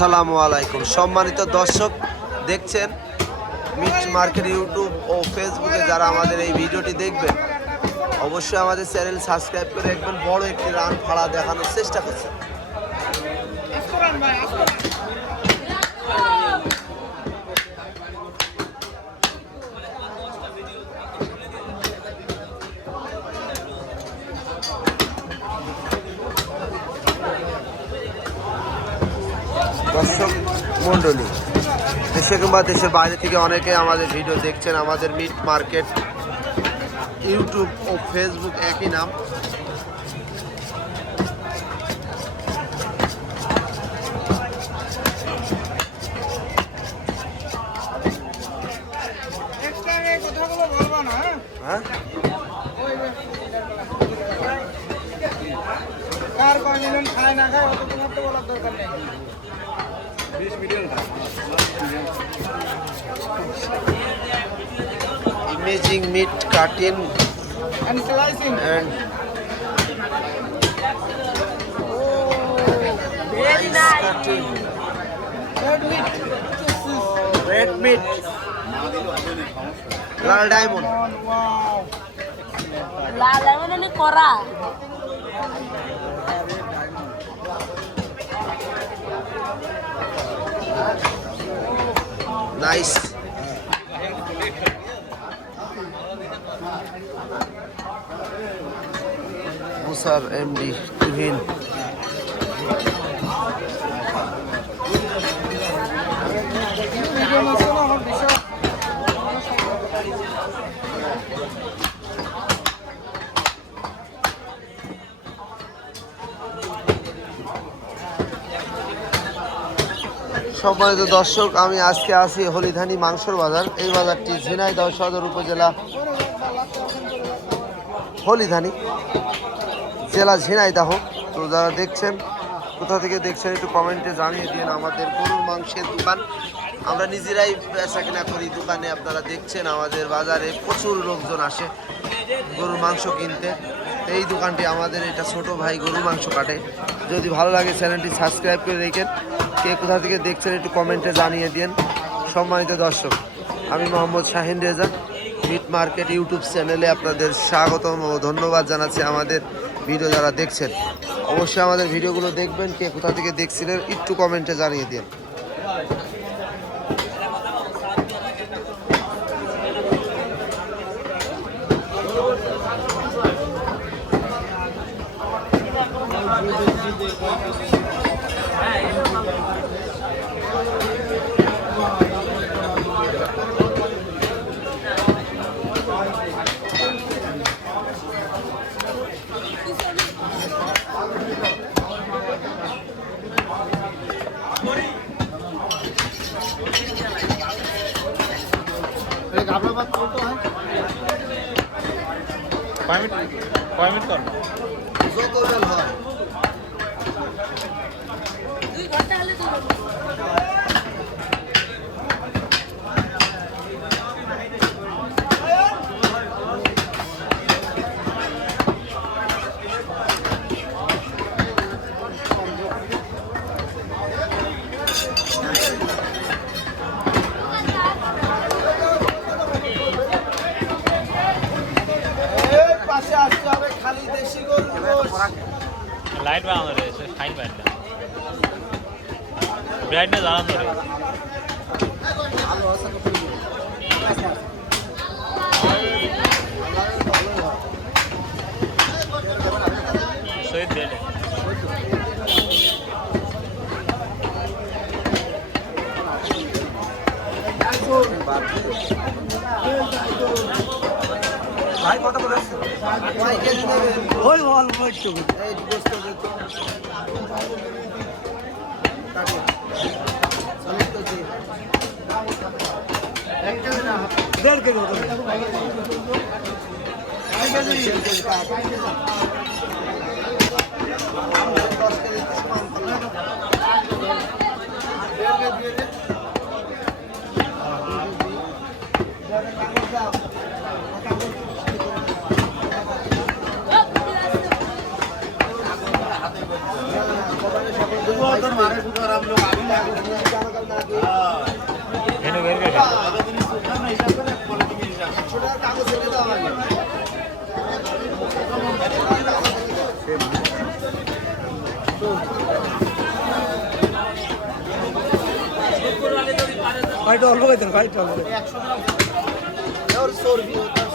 আসসালামু আলাইকুম সম্মানিত দর্শক, দেখছেন মিট মার্কেট ইউটিউব ও ফেসবুকে যারা আমাদের এই ভিডিওটি দেখবেন অবশ্যই আমাদের চ্যানেল সাবস্ক্রাইব করে একদম বড় একটি রান ফাড়া দেখানোর চেষ্টা করছে। দর্শক মণ্ডলী, দেশে কিংবা দেশের বাইরে থেকে অনেকে আমাদের ভিডিও দেখছেন। আমাদের মিট মার্কেট ইউটিউব ও ফেসবুক একই নাম। হ্যাঁ, কার কয় মিলিয়ন খায় না খায় অত তোমার তো বলার দরকার নেই। 20 মিলিয়ন খায়। Amazing meat cutting and slicing and very nice cutting red meat red meat Lal diamond. wow Lal diamond করা নাইস। মুসার এমডি তুহিন video আছে না আমার বিষয় সম্মানিত দর্শক, আমি আজকে আছি হলিধানি মাংসর বাজার। এই বাজারটি ঝিনাইদহ সদর উপজেলা, হলিধানি জেলা ঝিনাইদহ। তো যারা দেখছেন, কোথা থেকে দেখছেন একটু কমেন্টে জানিয়ে দিন। আমাদের গরুর মাংসের দোকান, আমরা নিজেরাই বেচা কেনা করি দোকানে। আপনারা দেখছেন আমাদের বাজারে প্রচুর লোকজন আসে গরুর মাংস কিনতে। এই দোকানটি আমাদের, এটা ছোট ভাই গরুর মাংস কাটে। যদি ভালো লাগে চ্যানেলটি সাবস্ক্রাইব করে রেখেন। কে কোথা থেকে দেখছেন একটু কমেন্টে জানিয়ে দিন। সম্মানিত দর্শক, আমি Mohammad Shahin Reza, meat market YouTube চ্যানেলে আপনাদের স্বাগতম ও ধন্যবাদ জানাচ্ছি। আমাদের ভিডিও যারা দেখছেন অবশ্যই আমাদের ভিডিওগুলো দেখবেন। কে কোথা থেকে দেখছিলেন একটু কমেন্টে জানিয়ে দিন। গাবলা বাদ করতে হয় কয় মিনিট কর যত বেল হয় 2 ঘন্টা হলে তো পাশে আসতে হবে খালি দেশি গরু লাইট বানানো রয়েছে, ফাইন ব্রাইটনেস আনন্দ রে শহীদ দেলে ভাই কত করে আছে? ওই অল্প একটু এই গোস্ত দেখো। দেড় কেজি মতো Wow. ভাইটা অল্প খাইতেন ভাইটা অল্প ওর চর্বি